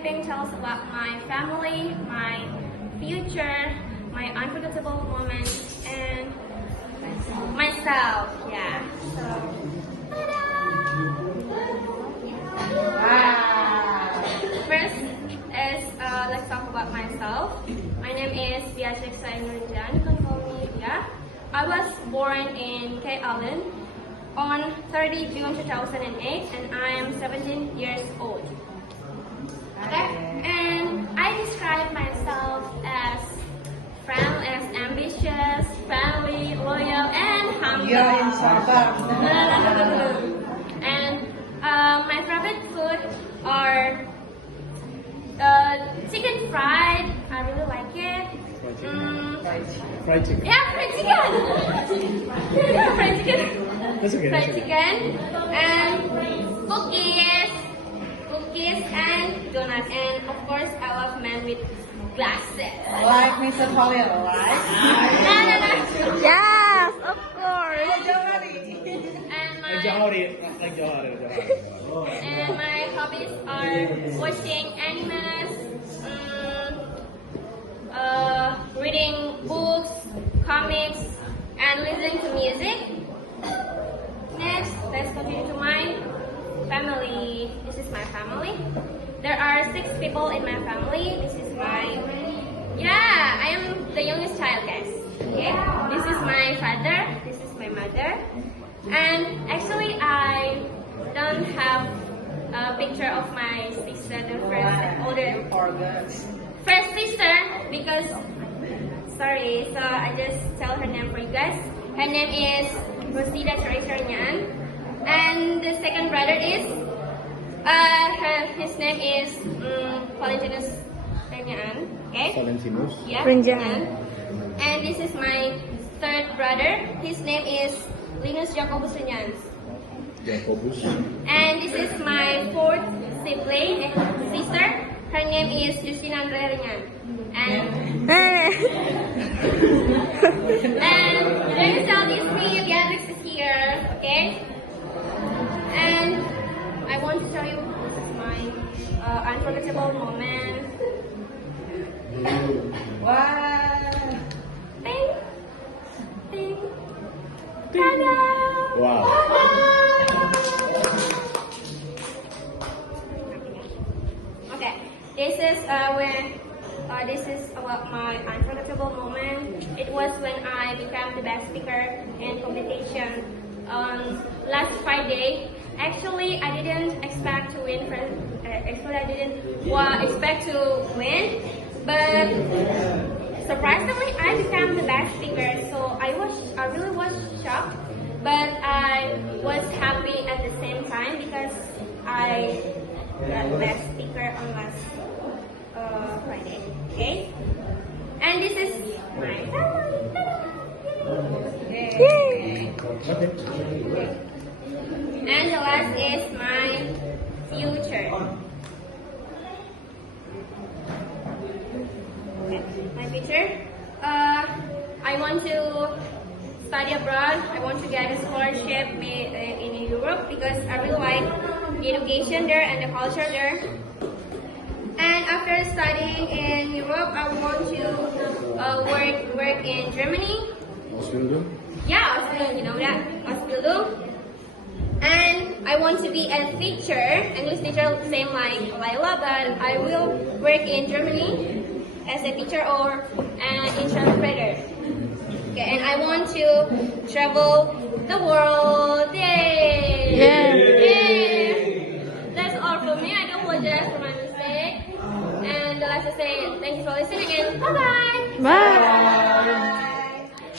typing tells about my family, my future, my unforgettable moments, and myself. Yeah. So, ta-da! First is let's talk about myself. My name is Beatrix Sainurian. You can call me Bia. I was born in Cape Island on 30 June 2008, and I am 17 years old. Okay, and I describe myself as ambitious, friendly, loyal, and humble. You're in Starbucks. And my favorite food are chicken fried. I really like it. Fried chicken. Yeah, fried chicken. Yeah, fried chicken. That's okay. Fried chicken and cookies and donuts, and of course I love men with glasses. Like Mr. Polio, right? No. Yes, of course. And my hobbies are watching animes, reading books, comics, and listening to music. Next, let's continue to my family. This is my family. There are 6 people in my family. This is I am the youngest child, guys. Okay, this is my father. This is my mother. And actually, I don't have a picture of my sister, the first sister, because sorry. So I just tell her name for you guys. Her name is Rosida Charitarnyan, and the second brother is his name is Valentinus Renyan. Okay. Valentinus. Yeah. Renyan. And this is my third brother. His name is Linus Jacobus Renyan. Jacobus. And this is my fourth sibling, sister. Her name is Justina Andrea Renyan. And let me tell this me, Beatrix is here, okay? And I want to tell you this is my unforgettable moment. Wow. Ding, ding, ta-da! Wow. Okay, this is about my unforgettable moment. It was when I became the best speaker in competition on last Friday. Actually, I didn't expect to win. Expect to win, but surprisingly, I became the best speaker. So I really was shocked, but I was happy at the same time because I got best speaker on last Friday. Okay, and this is my family. Yay. Okay. And the last is my future. Okay, my future. I want to study abroad. I want to get a scholarship in Europe because I really like the education there and the culture there. And after studying in Europe, I want to work in Germany. Ausbildung. Yeah, Ausbildung, you know that, Ausbildung. And I want to be a teacher, English teacher, same like Laila, but I will work in Germany as a teacher or an interpreter. Okay, and I want to travel the world. Yay! Yeah. Yay! That's all for me. I do apologize for my mistake. And I'd like to say thank you for listening and bye-bye! Bye.